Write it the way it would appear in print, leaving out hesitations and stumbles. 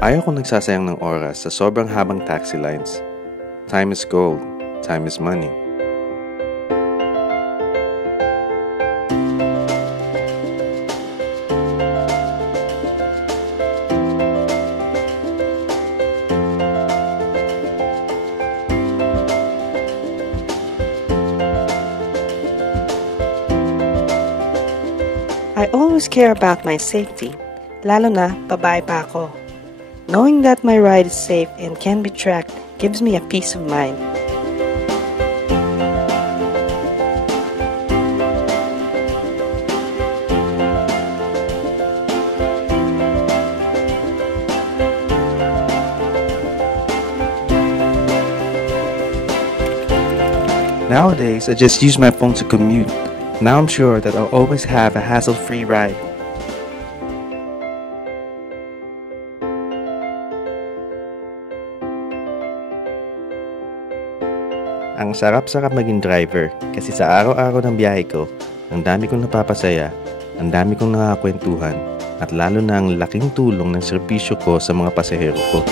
Ayaw kong nagsasayang ng oras sa sobrang habang taxi lines. Time is gold. Time is money. I always care about my safety, lalo na babae pa ako. Knowing that my ride is safe and can be tracked gives me a peace of mind. Nowadays, I just use my phone to commute. Now I'm sure that I'll always have a hassle-free ride. Ang sarap-sarap maging driver kasi sa araw-araw ng biyahe ko, ang dami kong napapasaya, ang dami kong nakakwentuhan, at lalo na ang laking tulong ng serbisyo ko sa mga pasahero ko.